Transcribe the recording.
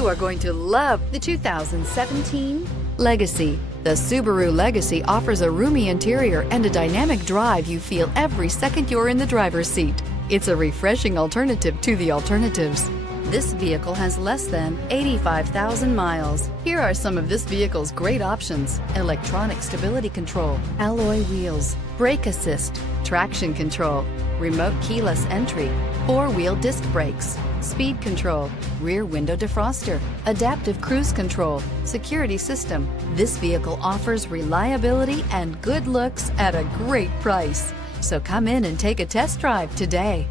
You are going to love the 2017 Legacy. The Subaru Legacy offers a roomy interior and a dynamic drive you feel every second you're in the driver's seat. It's a refreshing alternative to the alternatives. This vehicle has less than 85,000 miles. Here are some of this vehicle's great options: electronic stability control, alloy wheels, brake assist, traction control, remote keyless entry, four-wheel disc brakes, speed control, rear window defroster, adaptive cruise control, security system. This vehicle offers reliability and good looks at a great price. So come in and take a test drive today.